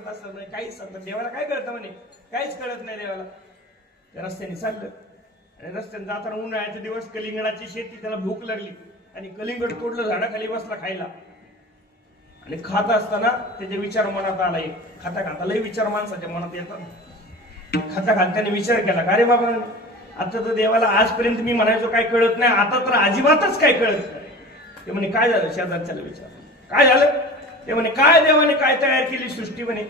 कळत असलं म्हणजे काहीच सांगतात देवाला काय कळतं म्हणे, काहीच कळत नाही देवाला. त्या रस्त्याने चाललं आणि रस्त्याने जाताना उन्हाळ्याचे दिवस, कलिंगडाची शेती, त्याला भूक लागली आणि कलिंगड तोडलं, झाडाखाली बसला खायला. आणि खात असताना त्याचे विचार मनात आला. खाता खाता लय विचार माणसाच्या मनात येतात. खाता खाता त्याने विचार केला, अरे बाबा आता तर देवाला आजपर्यंत मी म्हणायचो काय कळत नाही, आता तर अजिबातच काय कळत नाही. ते म्हणे काय झालं? शेजारच्याला विचार, काय झालं? ते म्हणे काय देवाने काय तयार केली सृष्टी म्हणे,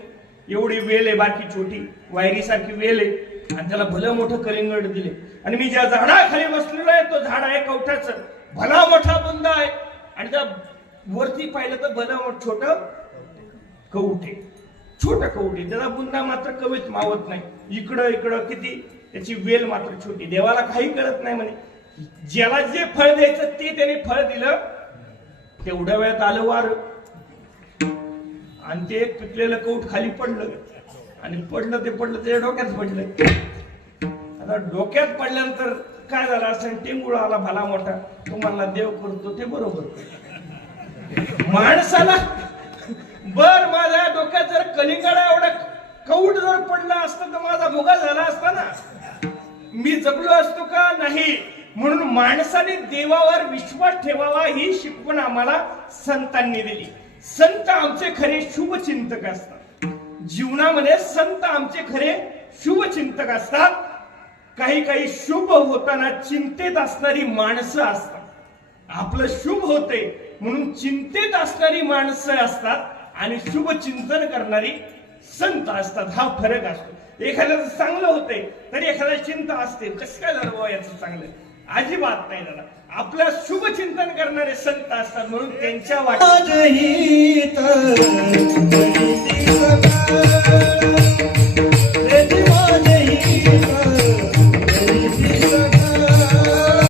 एवढी वेल आहे बारकी छोटी वायरीसारखी वेल आहे आणि त्याला भलं मोठं कलिंगड दिले आणि मी ज्या झाडाखाली बसलेलो आहे तो झाड आहे कवठाचं, भला मोठा बुंदा आहे आणि त्या वरती पाहिलं तर भलं छोट कवठ आहे, छोट कवठ आहे, त्याचा बुंदा मात्र कवीच मावत नाही. इकडं इकडं किती त्याची वेल मात्र छोटी. देवाला काही कळत नाही म्हणे. ज्याला जे फळ द्यायचं ते त्याने फळ दिलं. तेवढ्या वेळात आलं वार आणि ते पिकलेलं कौट खाली पडलं आणि पडलं ते त्याच्या डोक्यात पडलं. आता डोक्यात पडल्यानंतर काय झालं असं, टेंगुळा आला भला मोठा, तुम्हाला देव करतो ते बरोबर. माणसाला बर माझ्या डोक्यात जर कलिंगडा एवढा कौट जर पडला असतं तर माझा भोगा झाला असता ना, मी जगलो असतो का नाही. म्हणून माणसाने देवावर विश्वास ठेवावा ही शिकवण आम्हाला संतांनी दिली. संत आमचे खरे शुभचिंतक असतात. जीवनामध्ये संत आमचे खरे शुभचिंतक असतात. काही काही शुभ होताना चिंतेत असणारी माणसं असतात. आपलं शुभ होते म्हणून चिंतेत असणारी माणसं असतात आणि शुभ चिंतन करणारी संत असतात. हा फरक असतो. एखाद्याचं चांगलं होते तरी एखाद्या चिंता असते, कसं काय झालं बाबा याचं चांगलं, अजिबात नाही झालं. आपलं शुभ चिंतन करणारे संत असतात म्हणून त्यांच्या वाटेत